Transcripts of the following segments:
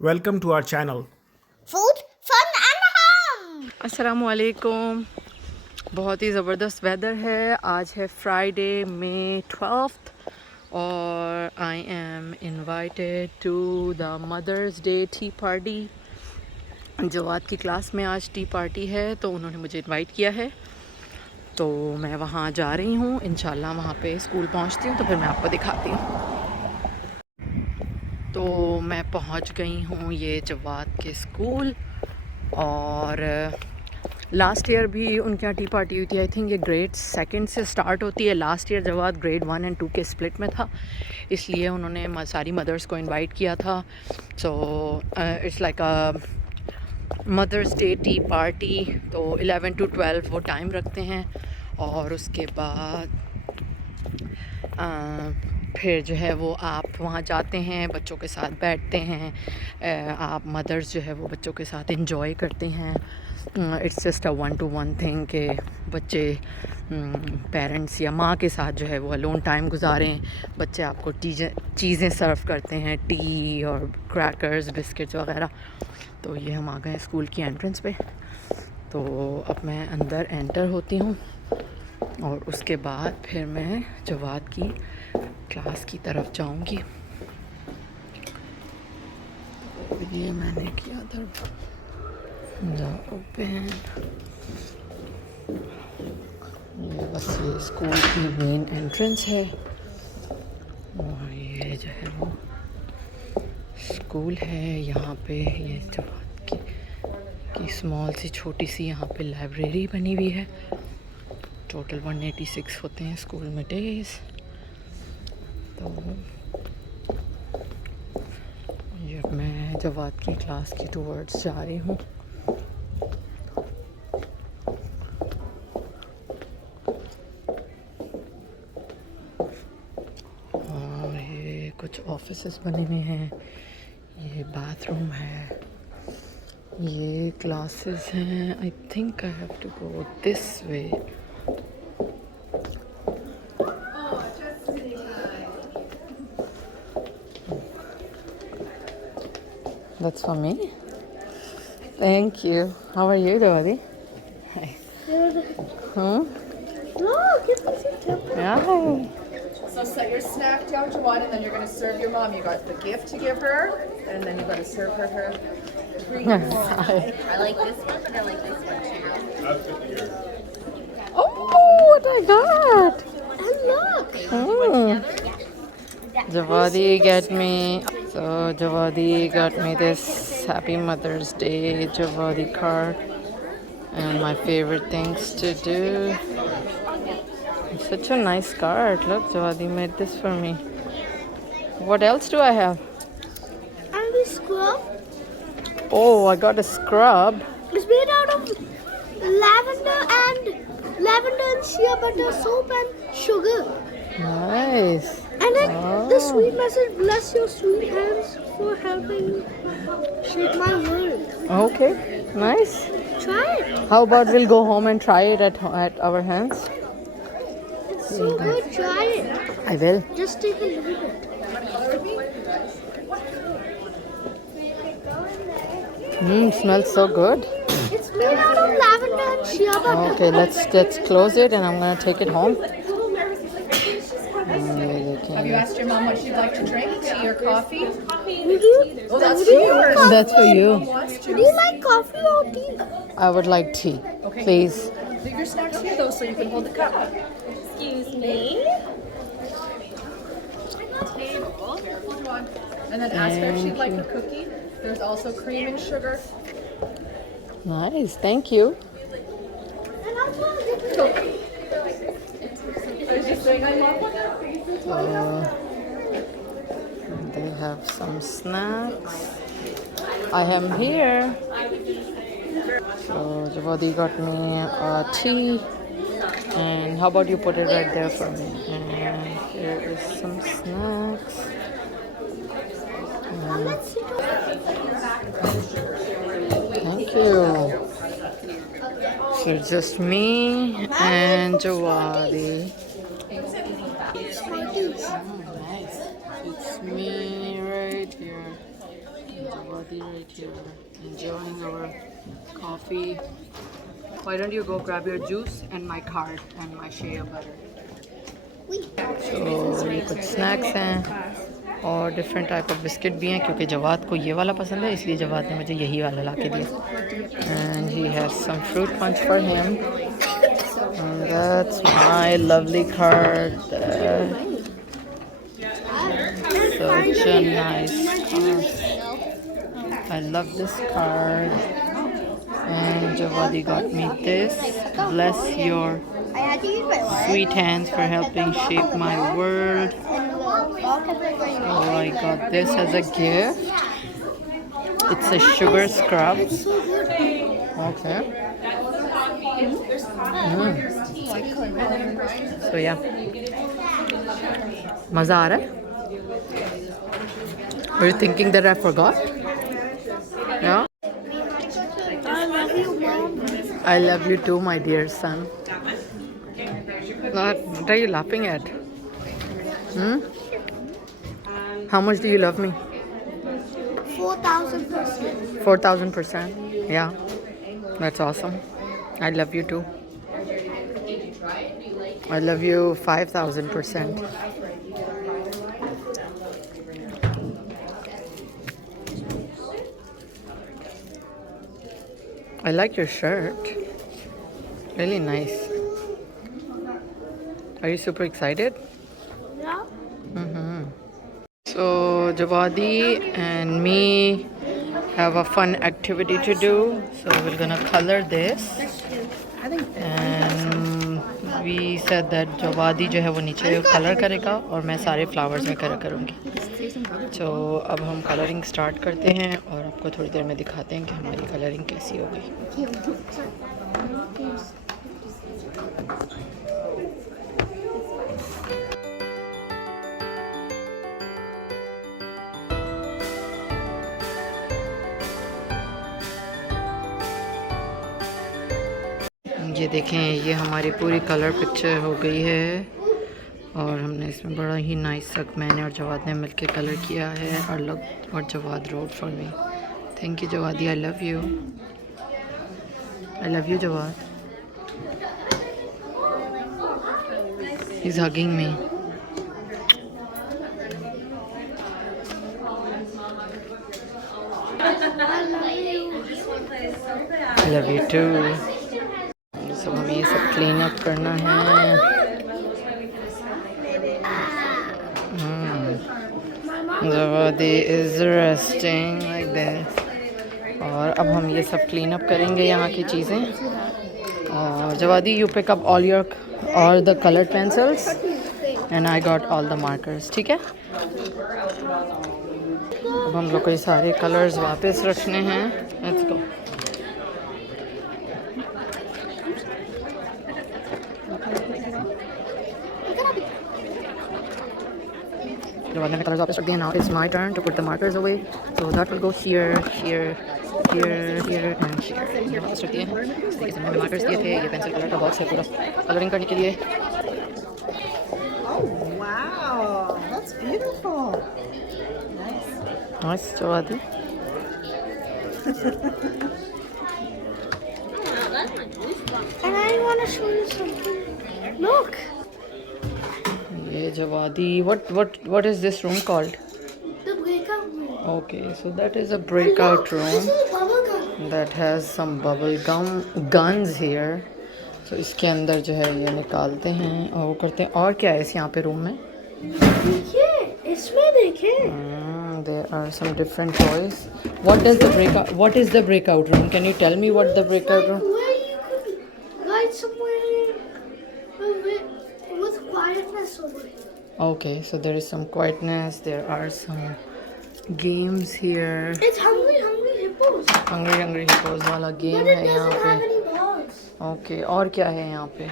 Welcome to our channel. Food, fun and hum. अस्सलामुअलैकुम। बहुत ही ज़बरदस्त वेदर है। आज है फ्राइडे मई 12th और I am invited to the mother's day tea party. Jawad की क्लास में आज टी पार्टी है तो उन्होंने मुझे इनवाइट किया है, तो मैं वहाँ जा रही हूँ। इंशाल्लाह वहाँ पे स्कूल पहुँचती हूँ तो फिर मैं आपको दिखाती हूँ। तो मैं पहुँच गई हूँ ये जवाद के स्कूल, और लास्ट ईयर भी उनके यहाँ टी पार्टी हुई थी। आई थिंक ये ग्रेड सेकंड से स्टार्ट होती है। Last year Jawad grade 1 and 2 के स्प्लिट में था, इसलिए उन्होंने सारी मदर्स को इनवाइट किया था। So it's like a mother's day tea party. तो 11 to 12 वो टाइम रखते हैं, और उसके बाद फिर जो है वो आप वहाँ जाते हैं, बच्चों के साथ बैठते हैं। आप मदर्स जो है वो बच्चों के साथ इंजॉय करते हैं। It's just a 1-to-1 thing कि बच्चे पेरेंट्स या माँ के साथ जो है वो अलोन टाइम गुजारें। बच्चे आपको चीज़ें सर्व करते हैं, टी और क्रैकर्स, बिस्किट्स वगैरह। तो ये हम आ गए स्कूल की एंट्रेंस पे। तो अब मैं अंदर एंटर होती हूँ और उसके बाद फिर मैं जवाद की क्लास की तरफ जाऊंगी। तो ये मैंने किया दरवाज़ा ओपन। ये बस ये स्कूल की मेन एंट्रेंस है, और ये जो है वो स्कूल है। यहाँ पे ये जवाद की स्मॉल सी छोटी सी यहाँ पे लाइब्रेरी बनी हुई है। टोटल 186 होते हैं स्कूल में डेज। तो ये मैं जवाद की क्लास की टूवर्ड्स जा रही हूँ। और ये कुछ ऑफिसेस बने हुए हैं, ये बाथरूम है, ये क्लासेस हैं। I think I have to go this way. That's for me. Thank you. How are you, Dodi? Hi. Look, it's a temple. Yeah. So set your snack down to one, and then you're going to serve your mom. You got the gift to give her, and then you got to serve her her treat. I like this one, but I like this one too. Oh, what I got! And look. Javadi got me. So Javadi got me this Happy Mother's Day Javadi card, and my favorite things to do. It's such a nice card. Look, Javadi made this for me. What else do I have? And this scrub Oh, I got a scrub. is made out of lavender and shea butter, soap and sugar. Nice. And then the sweet message, bless your sweet hands for helping shape my world. Okay, nice. Try it. How about we'll go home and try it at our hands? It's so good. Try it. I will. Just take a little bit. Smells so good. It's made out of lavender and shea butter. Okay, let's close it, and I'm gonna take it home. Have you asked your mom what she'd like to drink? Tea or coffee? Would you? Oh, that's would you yours. like That's for you. Would you like coffee or tea? I would like tea, Okay. please. Leave your snacks here, though, so you can hold the cup. Excuse me. And then ask her if she'd like a cookie. There's also cream and sugar. Nice, thank you. And also a different cookie. I was just saying I love one. They have some snacks. I am here. So Javadi got me a tea, and how about you put it right there for me? And here is some snacks. Now let's sit Thank you. So it's just me and Javadi. Oh, nice. It's me right here. Jawadi right here, enjoying our coffee. Why don't you go grab your juice and my card and my shea butter? So ये कुछ snacks हैं और different type of biscuit भी हैं क्योंकि जवाद को ये वाला पसंद है, इसलिए जवाद ने मुझे यही वाला ला के दिया. And he has some fruit punch for him. That's my lovely card. Such a nice card. I love this card. And Javadi got me this. Bless your sweet hands for helping shape my world. Oh, I got this as a gift. It's a sugar scrub. Okay. So yeah. Maza aa raha hai? Were you thinking that I forgot? Yeah. I love you, Mom. I love you too, my dear son. What are you laughing at? How much do you love me? 4,000%. 4,000%. Yeah. That's awesome. I love you too. I love you 5,000%. I like your shirt. Really nice. Are you super excited? Yeah. So Javadi and me have a fun activity to do. So we're gonna color this. And we said that Javadi जो है वो नीचे colour करेगा और मैं सारे flowers में colour करूँगी. तो अब हम कलरिंग स्टार्ट करते हैं और आपको थोड़ी देर में दिखाते हैं कि हमारी कलरिंग कैसी हो गई. ये देखें, ये हमारी पूरी कलर पिक्चर हो गई है और हमने इसमें बड़ा ही नाइस सा मैंने और जवाद ने मिलके कलर किया है. और look what Jawad wrote for me. Thank you Jawadi. I love you. I love you Jawad. He is hugging me. I love you too. सब हमें ये सब क्लीन अप करना है. Javadi is resting like this. और अब हम ये सब क्लीन अप करेंगे यहाँ की चीज़ें. और Javadi you pick up all the colored pencils and I got all the markers. ठीक है. अब हम लोग को ये सारे कलर्स वापस रखने हैं. Let's go. The colors वापस रख दिए. Now it's my turn to put the markers away. So that will go here, here, here, here and here. ये वापस रख दिए हैं. इस तरीके से मैंने मार्कर्स दिए थे. ये पेंसिल कलर का बॉक्स है पूरा कलरिंग करने के लिए. Oh wow, that's beautiful. Nice, Jawadi. And I want to show you something. Look. ये Jawadi. What is this room called? The breakout room. Okay, so that is a breakout Look, room this is a bubble gum. that has some bubble guns here. So इसके अंदर जो है ये निकालते हैं और वो करते हैं. और क्या है इस यहाँ पे रूम में? देखिए, इसमें देखिए. There are some different toys. What is the breakout room? Can you tell me what the breakout room? Where you could write somewhere with quietness over it. Okay, so there is some quietness. There are some games here. It's Hungry Hippos. Hungry Hippos वाला game But it है यहाँ doesn't have पे. any balls. Okay, और क्या है यहाँ पे?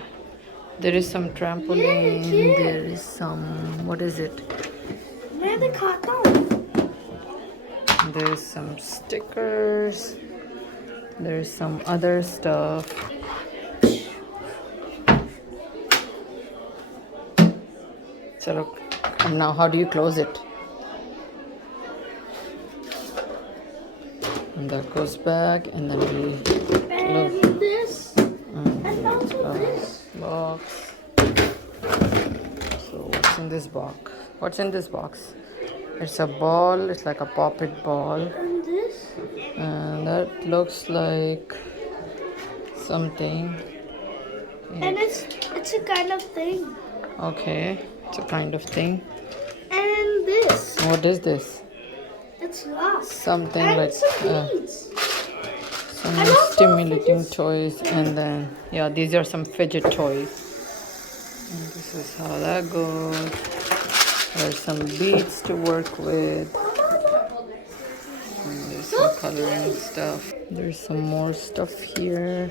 There is some trampoline. Yeah. There is some. What is it? मैं दिखाता हूँ. There is some stickers. There is some other stuff. So now how do you close it? And that goes back, and then we And this. And also look this. box. So what's in this box? What's in this box? It's a ball. It's like a poppet ball, And this. and that looks like something. And it's a kind of thing. Okay, it's a kind of thing. And this. What is this? It's locked. Something And like some beads. some And also stimulating fidget- toys, and then yeah, these are some fidget toys. And this is how that goes. There's some beads to work with. And there's some coloring stuff. There's some more stuff here.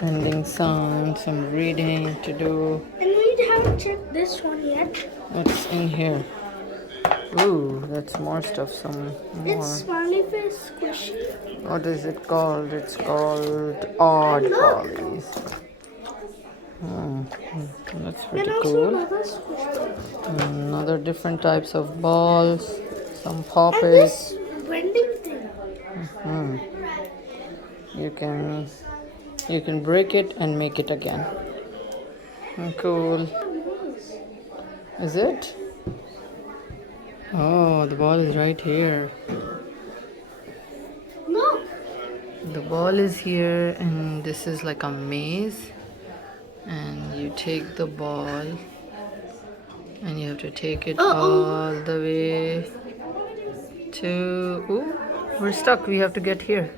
Ending sound, some reading to do. And we haven't checked this one yet. What's in here? Ooh, that's more stuff. Some It's more. smiley face squishy. What is it called? It's called Odd Look. Pollies. That's And pretty also cool. another squishy. Another different types of balls. Some And poppets. this bending thing. You can break it and make it again. Cool. Is it? Oh, the ball is right here. Look. The ball is here, and this is like a maze. And you take the ball, and you have to take it all the way to. Ooh, we're stuck. We have to get here.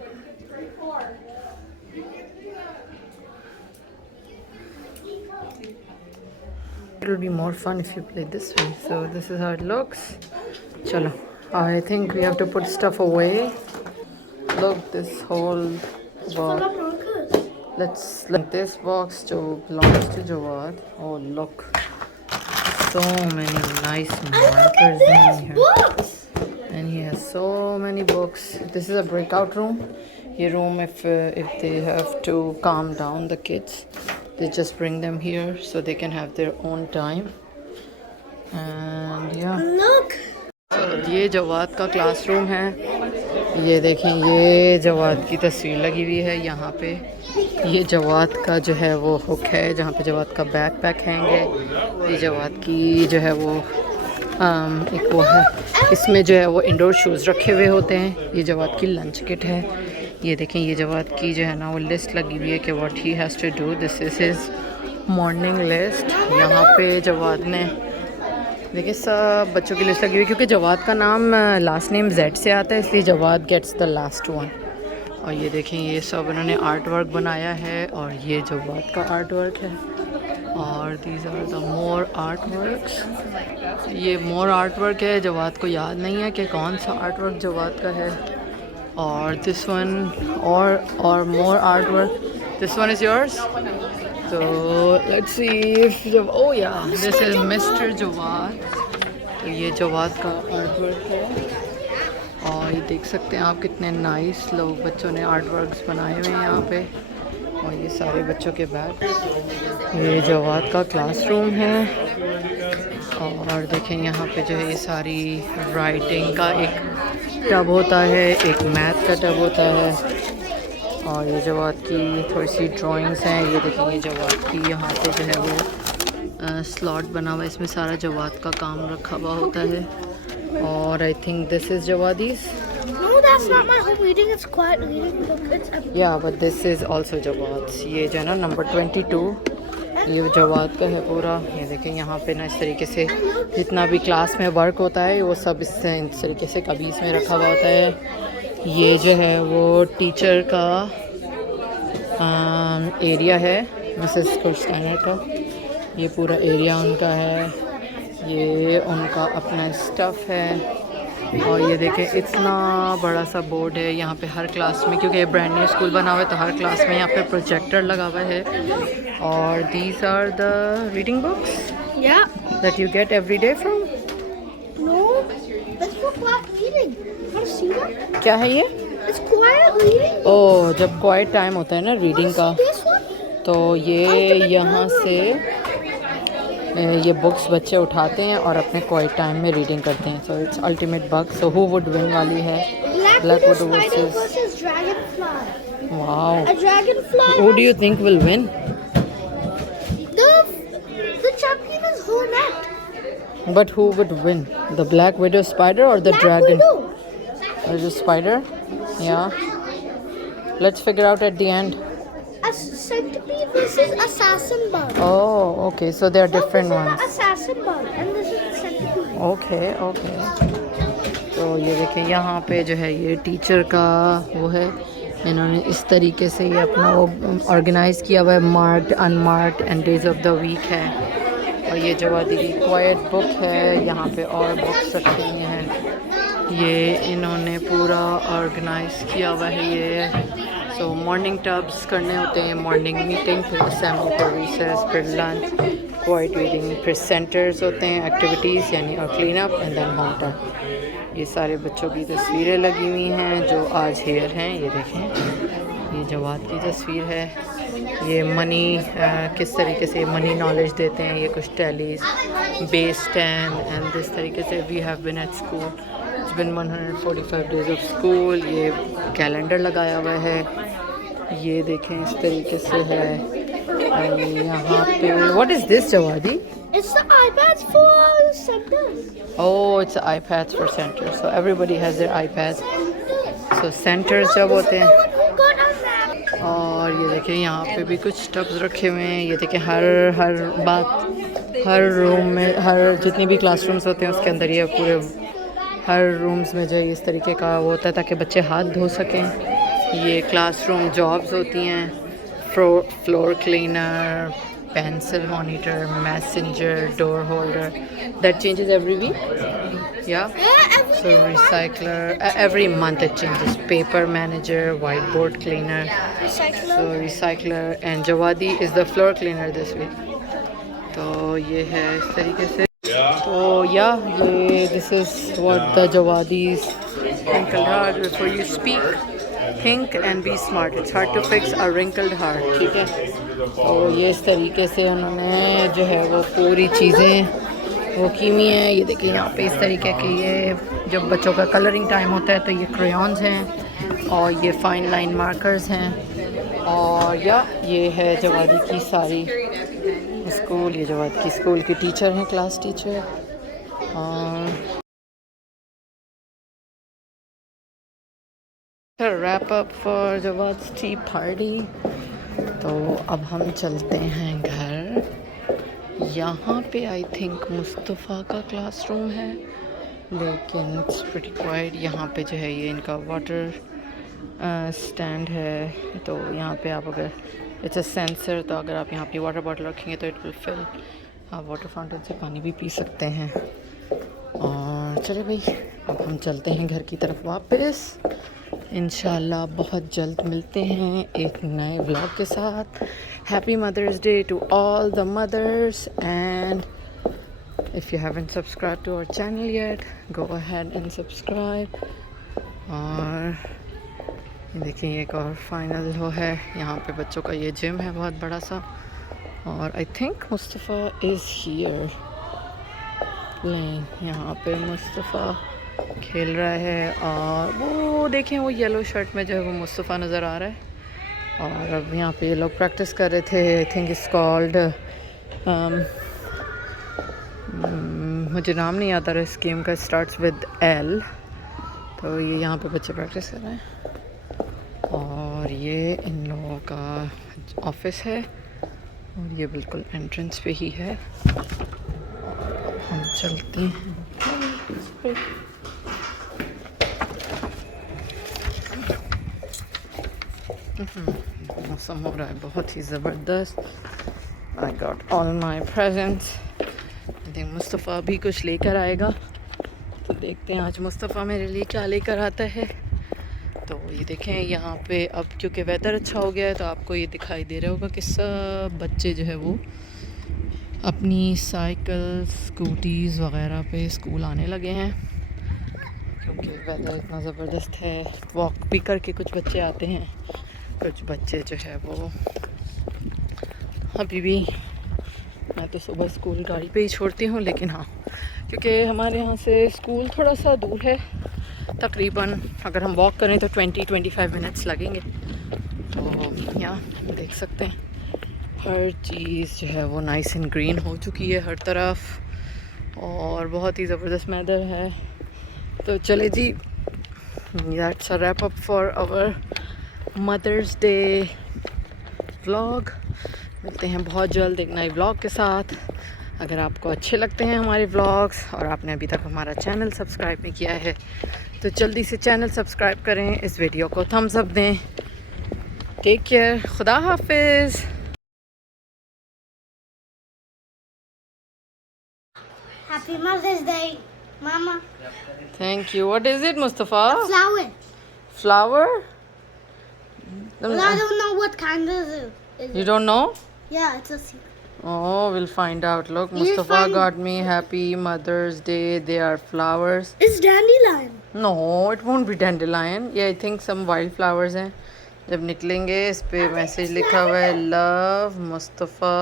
It would be more fun if you play this way. So this is how it looks. Chalo. I think we have to put stuff away. Look, this whole Full box. of markers. Let's look. This box belongs to Jawad. Oh, look. So many nice And look at markers this in here. books. And he has so many books. This is a breakout room. Your room, if they have to calm down the kids, they just bring them here so they can have their own time. And yeah. Look. ये जवाद का classroom है. ये देखें, ये जवाद की तस्वीर लगी हुई है यहाँ पे. ये जवाद का जो है वो हुक है जहाँ पे जवाद का बैकपैक हैंगे. ये जवाद की जो है वो एक वो है, इसमें जो है वो इंडोर शूज़ रखे हुए होते हैं. ये जवाद की लंच किट है. ये देखें, ये जवाद की जो है ना वो लिस्ट लगी हुई है कि what he has to do. This is his morning list. यहाँ पे जवाद ने देखिए सब बच्चों की लिस्ट लगी हुई है, क्योंकि जवाद का नाम लास्ट नेम जेड से आता है, इसलिए Jawad gets the last one. और ये देखें, ये सब उन्होंने आर्ट वर्क बनाया है, और ये जवाद का आर्ट वर्क है. और these are the more art works. ये मोर आर्ट वर्क है. जवाद को याद नहीं है कि कौन सा आर्ट वर्क जवाद का है. और दिस वन और more artwork. This one is yours. So let's see if oh yeah, this is Mr. Jawad. तो ये जवाद का आर्ट वर्क है, और ये देख सकते हैं आप कितने नाइस लोग बच्चों ने आर्ट वर्क्स बनाए हुए हैं यहाँ पे. और ये सारे बच्चों के बैग. ये जवाद का क्लासरूम है, और देखें यहाँ पे जो है ये सारी राइटिंग का एक टब होता है, एक मैथ का टब होता है. और ये जवाद की थोड़ी सी ड्राइंग्स हैं. ये देखें, ये जवाद की यहाँ पे जो है वो स्लॉट बना हुआ है, इसमें सारा जवाद का काम रखा हुआ होता है. और आई थिंक दिस इज़ जवादीज़. No, that's not my home reading. It's quiet reading. Look, it's empty. या but this is also Jawad. ये जो है ना नंबर 22, ये जवाद का है पूरा. ये देखें यहाँ पे ना इस तरीके से जितना भी क्लास में वर्क होता है वो सब इस तरीके से कबीज़ में रखा हुआ होता है. ये जो है वो टीचर का एरिया है, मिसेस कुर्स्टाइनर का. ये पूरा एरिया उनका है. ये उनका अपना स्टफ़ है. और ये देखें, इतना बड़ा सा बोर्ड है यहाँ पे हर क्लास में, क्योंकि ये ब्रांड न्यू स्कूल बना हुआ है तो हर क्लास में यहाँ पे प्रोजेक्टर लगा हुआ है. और these are the reading books Yeah. That you get every day from. No, that's for quiet reading. Want to see that? क्या है ये? It's quiet reading. ओह, जब क्वाइट टाइम होता है ना रीडिंग का, This one? तो ये यहाँ से ये बुक्स बच्चे उठाते हैं और अपने क्वाइट टाइम में रीडिंग करते हैं. So it's ultimate book. So who would win वाली है? Black Widow spider versus dragonfly. Wow. A dragonfly. Who do you think will win? The champion is Hornet. But who would win? The Black Widow spider or the Black dragon? Widow. Or the spider? Yeah. Let's figure out at the end. A centipede versus assassin bug. Oh, okay. So they are different This is ones. the assassin bug and this is the centipede. Okay, okay. तो ये देखें यहाँ पे जो है ये teacher का वो है. इन्होंने इस तरीके से ये अपना वो ऑर्गेनाइज किया हुआ है. Marked, unmarked and days of the week है. और ये जवादी की क्वाइट बुक है. यहाँ पे और बुक्स रखी हुई हैं. ये इन्होंने पूरा ऑर्गेनाइज किया हुआ है. ये सो मॉर्निंग टब्स करने होते हैं, मॉर्निंग मीटिंग, फिर असेंबली, फिर रिसेस, फिर लंच, क्वाइट रीडिंग, फिर सेंटर्स होते हैं, एक्टिविटीज़ यानी और clean up and then home term. ये सारे बच्चों की तस्वीरें लगी हुई हैं जो आज हेयर हैं. ये देखें, ये जवाद की तस्वीर है. ये मनी किस तरीके से मनी नॉलेज देते हैं. ये कुछ टैलीज, बेस 10 एंड दिस तरीके से. We have been at school. It's been 145 days of school. ये कैलेंडर लगाया हुआ है. ये देखें इस तरीके से है. और यहाँ पे what is this Javadi? It's the iPads for centers. Oh, it's iPads for centers. So everybody has their iPads. So centers जब होते हैं. और ये देखें यहाँ पे भी कुछ टब्स रखे हुए हैं. ये देखें हर रूम में, हर जितनी भी क्लासरूम्स होते हैं उसके अंदर ये पूरे हर रूम्स में जो है इस तरीके का वो होता है ताकि बच्चे हाथ धो सकें. ये क्लासरूम जॉब्स होती हैं. Floor cleaner, pencil monitor, messenger, door holder. That changes every week? Yeah? So recycler, every month it changes. Paper manager, whiteboard cleaner. So recycler and Jawadi is the floor cleaner this week. तो ये है इस तरीके से. तो ये this is what the Jawadis wrinkled heart. Before you speak, think and be smart. It's hard to fix a wrinkled heart. ठीक है. तो ये इस तरीके से उन्होंने जो है वो पूरी चीज़ें वो की हुई हैं. ये देखिए यहाँ पे इस तरीके के ये जब बच्चों का कलरिंग टाइम होता है तो ये क्रेयॉन्स हैं और ये फाइन लाइन मार्कर्स हैं. और ये है जवादी की सारी स्कूल. ये जवादी की स्कूल की टीचर हैं, क्लास टीचर. और wrap up for Jawad's tea party. तो अब हम चलते हैं घर. यहाँ पे आई थिंक मुस्तफ़ा का क्लासरूम है लेकिन इट्स प्रीटी क्वाइट. यहाँ पे जो है ये इनका वाटर स्टैंड है. तो यहाँ पे आप अगर इट्स अ सेंसर, तो अगर आप यहाँ अपनी वाटर बॉटल रखेंगे तो इट विल फिल. आप वाटर फाउंटेन से पानी भी पी सकते हैं. और चले भाई अब हम चलते हैं घर की तरफ वापस. इंशाल्लाह बहुत जल्द मिलते हैं एक नए व्लॉग के साथ. Happy mother's day to all the mothers. And if you haven't subscribe to our channel yet, go ahead and subscribe. और देखिए एक और फाइनल वो है. यहाँ पे बच्चों का ये जिम है बहुत बड़ा सा. और I think Mustafa is here playing. यहाँ पे मुस्तफ़ा खेल रहा है. और वो देखें वो येलो शर्ट में जो है वो मुस्तफ़ा नज़र आ रहा है. और अब यहाँ पे ये लोग प्रैक्टिस कर रहे थे. आई थिंक इट्स कॉल्ड मुझे नाम नहीं आता रहा इस गेम का. Starts with L. तो ये यहाँ पे बच्चे प्रैक्टिस कर रहे हैं. और ये इन लोगों का ऑफिस है और ये बिल्कुल एंट्रेंस पे ही है. हम चलते हैं. मौसम हो रहा है बहुत ही ज़बरदस्त. I got all my presents. I think Mustafa भी कुछ लेकर आएगा. तो देखते हैं आज मुस्तफ़ा मेरे लिए क्या लेकर आता है. तो ये देखें यहाँ पे अब क्योंकि वेदर अच्छा हो गया है तो आपको ये दिखाई दे रहा होगा कि सब बच्चे जो है वो अपनी साइकिल, स्कूटीज़ वगैरह पे स्कूल आने लगे हैं क्योंकि वेदर इतना ज़बरदस्त है. वॉक भी करके कुछ बच्चे आते हैं. कुछ बच्चे जो है वो अभी भी मैं तो सुबह स्कूल गाड़ी पे ही छोड़ती हूँ, लेकिन हाँ क्योंकि हमारे यहाँ से स्कूल थोड़ा सा दूर है, तकरीबन अगर हम वॉक करें तो 20-25 मिनट्स लगेंगे। तो यहाँ देख सकते हैं हर चीज़ जो है वो नाइस एंड ग्रीन हो चुकी है हर तरफ, और बहुत ही ज़बरदस्त मैदर है। तो चले जी, that's a wrap up for our Mother's Day vlog. मिलते हैं बहुत जल्द एक नए व्लॉग के साथ। अगर आपको अच्छे लगते हैं हमारे व्लॉग्स और आपने अभी तक हमारा चैनल सब्सक्राइब नहीं किया है तो जल्दी से चैनल सब्सक्राइब करें, इस वीडियो को थम्स अप दें। टेक केयर, खुदा हाफिज़। Happy Mother's Day, Mama. Thank you. What is it, Mustafa? Flower. Flower? Well, I don't know what kind is it. You don't know? Yeah, it's a secret. Oh, we'll find out. Look, We'll Mustafa find- got me Happy Mother's Day. They are flowers. It's dandelion. No, it won't be dandelion. Yeah, I think some wildflowers हैं. जब निकलेंगे इस पे message लिखा हुआ है Love Mustafa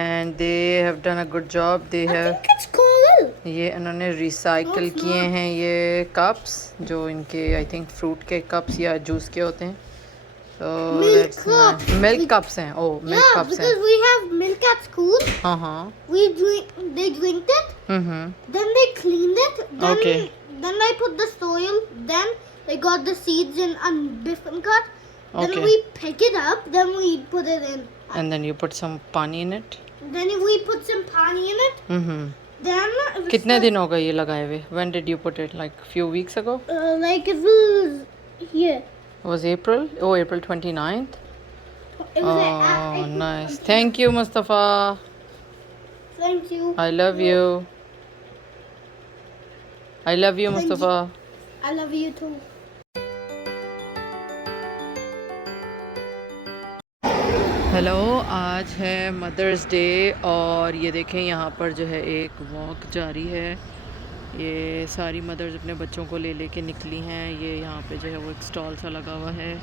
and they have done a good job. They I have think it's coral. ये इन्होंने रिसाइकल किए हैं ये कप्स जो इनके आई थिंक फ्रूट के कप्स या जूस के होते हैं। Milk cups. मिल्क कप्स हैं। ओ मिल्क Yeah, कप्स because हैं। we have milk at school. हाँ हाँ। They drink it. Then they cleaned it. Then Okay. Then they put the soil. Then they got the seeds in a different cut. Then Okay. we pick it up. Then we put it in. And then you put some पानी in it. Then we put some pani in it. Then it कितने was दिन हो गए ये लगाए हुए? When did you put it? Like few weeks ago? like it was here. It was April? Oh, April 29th? It was Oh, nice. Thank you, Mustafa. Thank you. I love you. I love you, Thank you. Mustafa. I love you too. Hello, आज है mother's day और ये देखें यहाँ पर जो है एक वॉक जारी है। ये सारी मदर्स अपने बच्चों को ले लेके निकली हैं। ये यहाँ पे जो है वो एक स्टॉल सा लगा हुआ है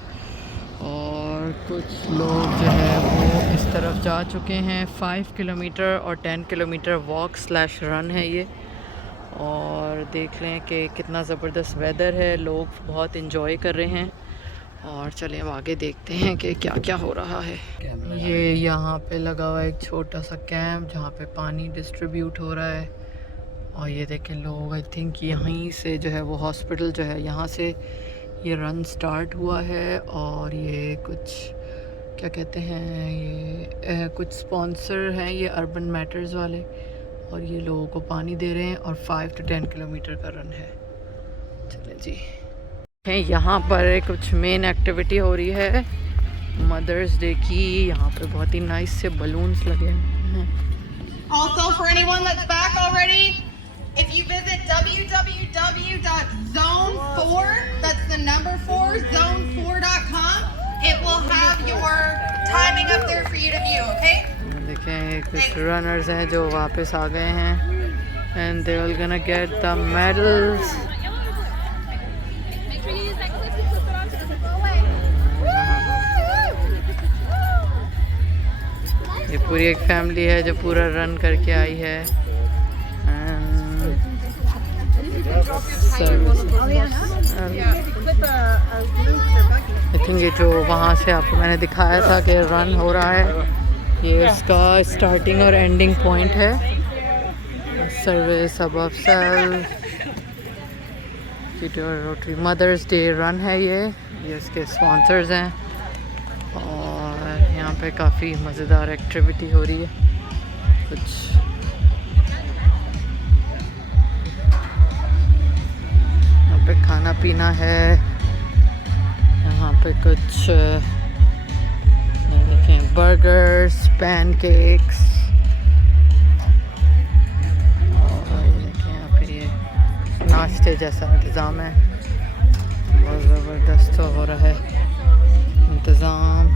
और कुछ लोग जो है वो इस तरफ जा चुके हैं। 5 किलोमीटर और 10 किलोमीटर वॉक/रन है ये, और देख लें कि कितना ज़बरदस्त वेदर है, लोग बहुत इन्जॉय कर रहे हैं। और चलें अब आगे देखते हैं कि क्या क्या हो रहा है। ये यहाँ पे लगा हुआ एक छोटा सा कैंप जहाँ पे पानी डिस्ट्रीब्यूट हो रहा है, और ये देखें लोग आई थिंक यहीं से जो है वो हॉस्पिटल जो है यहाँ से ये रन स्टार्ट हुआ है। और ये कुछ क्या कहते हैं, ये कुछ स्पॉन्सर हैं ये अर्बन मैटर्स वाले, और ये लोगों को पानी दे रहे हैं और 5 to 10 किलोमीटर का रन है। चलें जी, यहाँ पर कुछ मेन एक्टिविटी हो रही है मदर्स डे की। यहाँ पे बहुत ही नाइस से बलून्स लगे हैं। Also, for anyone that's back already, if you visit www.zone4, that's the number 4, zone4.com, it will have your timing up there for you to view, okay? देखें कुछ रनर्स हैं जो वापस आ गए हैं and they all gonna get the medals। ये पूरी एक फैमिली है जो पूरा रन करके आई है। आई थिंक ये जो वहाँ से आपको मैंने दिखाया था कि रन हो रहा है, ये इसका स्टार्टिंग और एंडिंग पॉइंट है। Service above self Rotary mother's day run है ये इसके स्पॉन्सर्स हैं। और यहाँ पे काफ़ी मज़ेदार एक्टिविटी हो रही है। कुछ यहाँ पे खाना पीना है, यहाँ पे कुछ देखें बर्गर्स, पैनकेक्स, और ये देखें यहाँ पे ये नाश्ते जैसा इंतज़ाम है। बहुत ज़बरदस्त हो रहा है इंतज़ाम।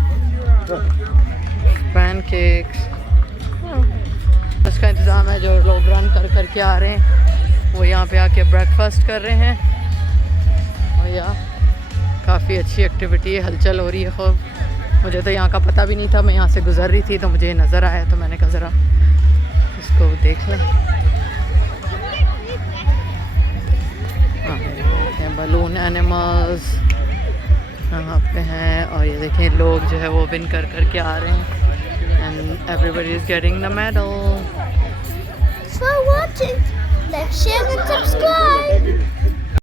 पैनकेक्स उसका इंतज़ाम है। जो लोग रन कर के आ रहे हैं वो यहाँ पे आके ब्रेकफास्ट कर रहे हैं। और यहाँ काफ़ी अच्छी एक्टिविटी है, हलचल हो रही है खूब। मुझे तो यहाँ का पता भी नहीं था, मैं यहाँ से गुज़र रही थी तो मुझे ये नज़र आया तो मैंने कहा ज़रा इसको देख लें। देखें बलून एनिमल्स यहाँ पे हैं और ये देखें लोग जो है वो विन कर कर के आ रहे हैं and everybody is getting the medal. For watching, like, share and subscribe.